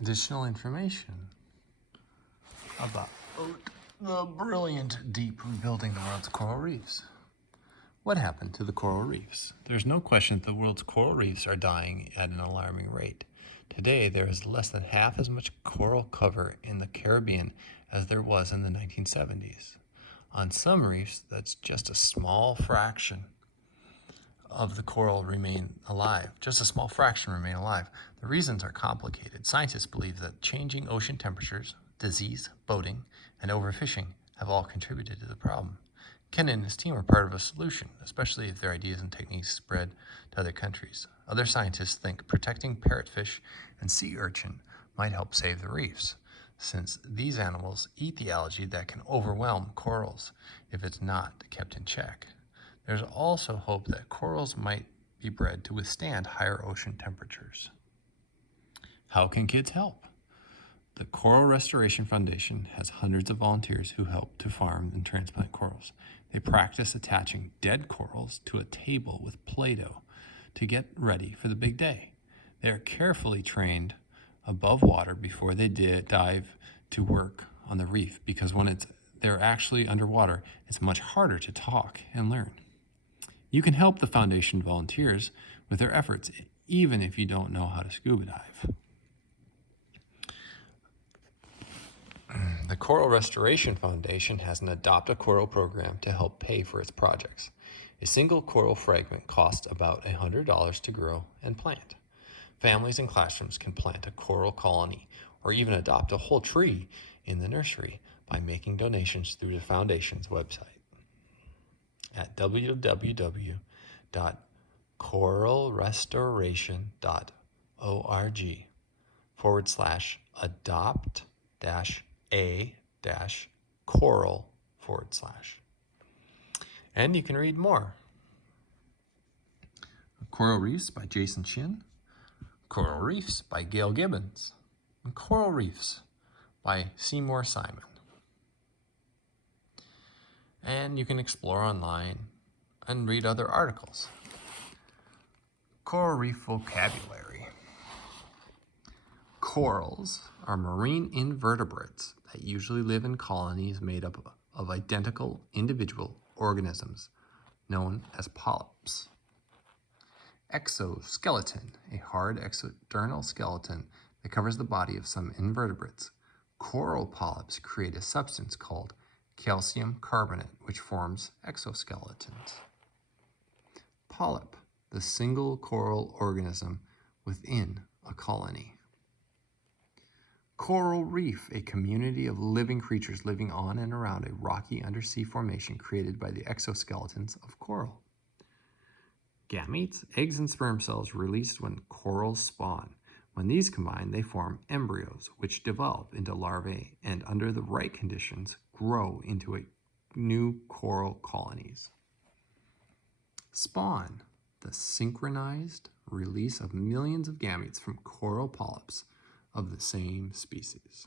Additional information about the brilliant deep rebuilding the world's coral reefs. What happened to the coral reefs? There's no question that the world's coral reefs are dying at an alarming rate. Today, there is less than half as much coral cover in the Caribbean as there was in the 1970s. On some reefs, that's just a small fraction of the coral remain alive. Just a small fraction remain alive. The reasons are complicated. Scientists believe that changing ocean temperatures, disease, boating, and overfishing have all contributed to the problem. Ken and his team are part of a solution, especially if their ideas and techniques spread to other countries. Other scientists think protecting parrotfish and sea urchin might help save the reefs, since these animals eat the algae that can overwhelm corals if it's not kept in check. There's also hope that corals might be bred to withstand higher ocean temperatures. How can kids help? The Coral Restoration Foundation has hundreds of volunteers who help to farm and transplant corals. They practice attaching dead corals to a table with Play-Doh to get ready for the big day. They are carefully trained above water before they dive to work on the reef, because when they're actually underwater, it's much harder to talk and learn. You can help the foundation volunteers with their efforts, even if you don't know how to scuba dive. The Coral Restoration Foundation has an Adopt a Coral program to help pay for its projects. A single coral fragment costs about $100 to grow and plant. Families and classrooms can plant a coral colony or even adopt a whole tree in the nursery by making donations through the foundation's website at www.coralrestoration.org/adopt-a-coral/. And you can read more. Coral Reefs by Jason Shin, Coral Reefs by Gail Gibbons, and Coral Reefs by Seymour Simon. And you can explore online and read other articles. Coral reef vocabulary. Corals are marine invertebrates that usually live in colonies made up of identical individual organisms known as polyps. Exoskeleton, a hard external skeleton that covers the body of some invertebrates. Coral polyps create a substance called calcium carbonate, which forms exoskeletons. Polyp, the single coral organism within a colony. Coral reef, a community of living creatures living on and around a rocky undersea formation created by the exoskeletons of coral. Gametes, eggs and sperm cells released when corals spawn. When these combine, they form embryos, which develop into larvae and, under the right conditions, grow into new coral colonies. Spawn, the synchronized release of millions of gametes from coral polyps of the same species.